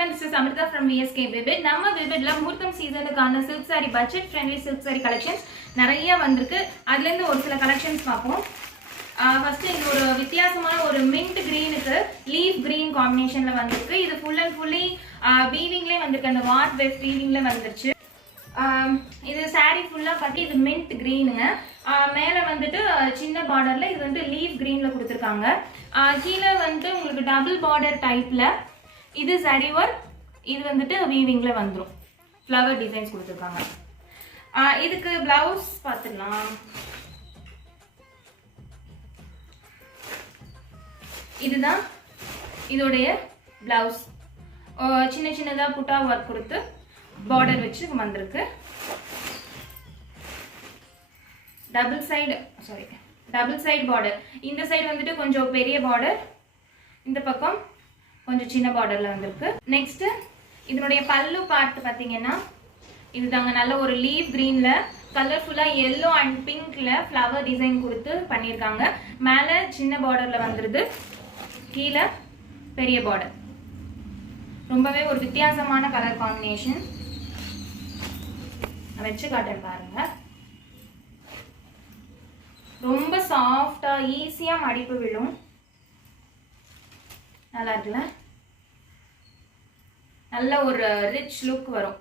everyone, this is Amrita from VSK Vivid. நம்ம விவிட்ல முகூர்த்தம் சீசனுக்கான silk saree budget friendly silk saree collections நிறைய வந்திருக்கு. அதுல இருந்து ஒரு சில collections பார்ப்போம். ஃபர்ஸ்ட் இது ஒரு வித்தியாசமான ஒரு mint greenக்கு leaf green combinationல வந்திருக்கு. இது full and fully weavingல வந்திருக்கு. அந்த watt weft weavingல வந்துருச்சு. இது saree ஃபுல்லா கட்டி இது mint greenங்க. மேல வந்துட்டு சின்ன பார்டர்ல இது வந்து leaf greenல கொடுத்திருக்காங்க. கீழ வந்து உங்களுக்கு டபுள் பார்டர் டைப்ல இது saree work இது வந்துட்டு weavingல வந்துரும். flower designs கொடுத்திருக்காங்க. இதுக்கு blouse பாத்துக்கலாம். இதுதான் இதோடைய blouse. சின்ன சின்னதா புட்டா வர்க் கொடுத்து border வச்சு வந்திருக்கு. Double side border. இந்த சைடு வந்துட்டு கொஞ்சம் பெரிய border, இந்த பக்கம் கொஞ்சம் சின்ன borderல வந்திருக்கு. நெக்ஸ்ட் இதனுடைய பல்லு பார்ட் பாத்தீங்கன்னா இதுதாங்க, நல்ல ஒரு லீஃப் கிரீன்ல கலர்ஃபுல்லா yellow and pinkல flower டிசைன் கொடுத்து பண்ணிருக்காங்க. மேலே சின்ன borderல வந்துருது, கீழே பெரிய border. ரொம்பவே ஒரு வித்தியாசமான கலர் காம்பினேஷன். வச்சு காட்டுறேன் பாருங்க. ரொம்ப சாஃப்டா ஈஸியா மடிப்பு விழும். நல்லா இருக்குல்ல? நல்ல ஒரு ரிச் லுக் வரும்.